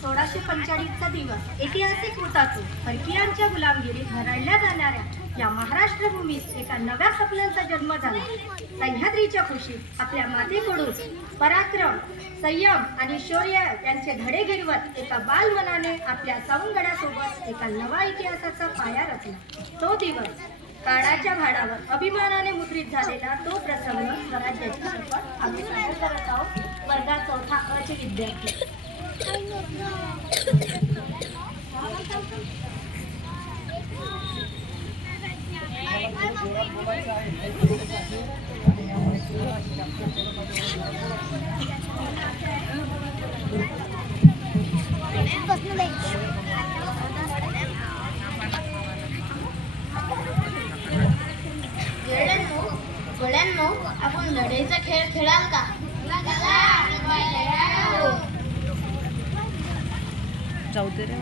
सोळाशे पंचेचाळीसचा दिवस. ऐतिहासिक होता तो. परकीयांच्या गुलामगिरीत भरडल्या जाणाऱ्या या महाराष्ट्र भूमीत एका नव्या स्वप्नांचा जन्म झाला. सह्याद्रीच्या कुशीत आपल्या मातेकडून पराक्रम संयम आणि शौर्य यांचे धडे गिरवत एका बालमनाने आपल्या सवंगड्यासोबत एका नवा इतिहासाचा पाया रचला. तो दिवस काळाच्या भाडावर अभिमानाने मुद्रित झालेला तो प्रसंग स्वराज्याची शपथ आम्ही सादर करत आहोत. वर्गात चौथा अचे विद्यार्थी. आपण लढाईचा खेळ खेळाल का? जाऊ दे रे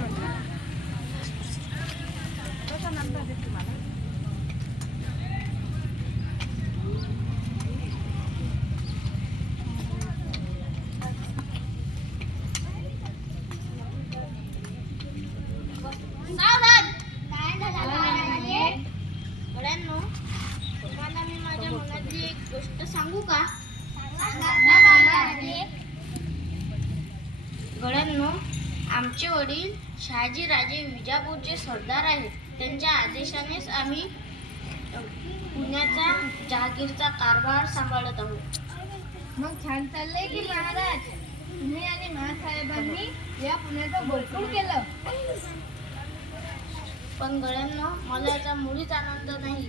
तुम्हाला मी माझ्या एक गोष्ट सांगू का? गड्यांनो आमचे वडील शहाजी राजे विजापूरचे सरदार आहेत. त्यांच्या आदेशानेच आम्ही पुण्याचा जहागीरचा कारभार सांभाळत आहोत. मग छान चाललंय की महाराज? तुम्ही आणि महासाहेबांनी या पुण्याचं भरपूर केलं. पण गड्यांनो मला याचा मुळीच आनंद नाही.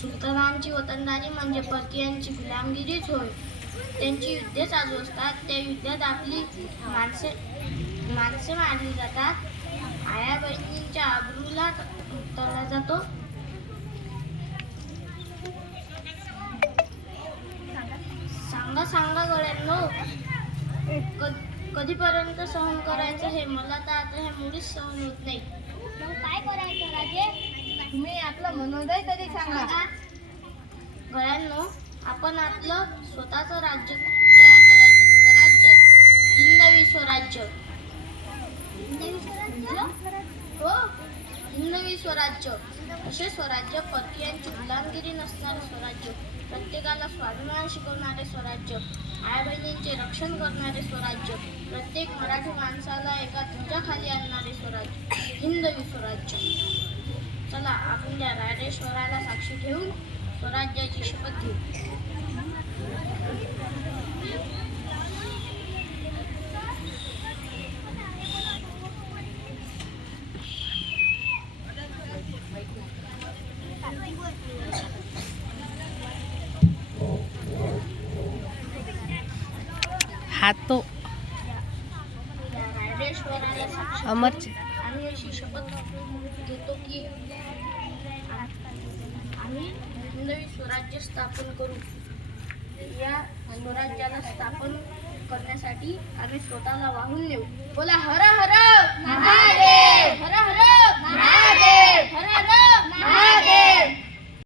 सुलतानांची वतनदारी म्हणजे परकीयांची गुलामगिरीच होय. त्यांची युद्धे चालू असतात. त्या युद्धात आपली माणसे माणसे मारली जातात. आया बहिणींच्या आबरूला तळला जातो. सांगा सांगा गड्यांनो क- कधीपर्यंत सहन करायचं हे मला तर आता हे मुळीच सहन होत नाही. मग काय करायचं राजे? तुम्ही आपलं मनोदय तरी सांगा. गळ्यांनो आपण आपलं स्वतःचं राज्य तयार करायचं? स्वराज्य हिंदवी स्वराज्य हो. हिंदवी स्वराज्य असे स्वराज्य परकीयांची गुलामगिरी नसणारे स्वराज्य प्रत्येकाला स्वाभिमान शिकवणारे स्वराज्य आई बहिणींचे रक्षण करणारे स्वराज्य प्रत्येक मराठी माणसाला एका ध्वजाखाली आणणारे स्वराज्य हिंदवी स्वराज्य चला आपण त्या राजेश्वराला साक्षी ठेवून स्वराज्याची शपथ घेऊ. हात अमरचे. आम्ही अशी शपथ घेतो की आम्ही हिंदवी स्वराज्य स्थापन करू. या स्वराज्याला स्थापन करण्यासाठी आम्ही स्वतःला वाहून नेऊ. बोला हरा हरा!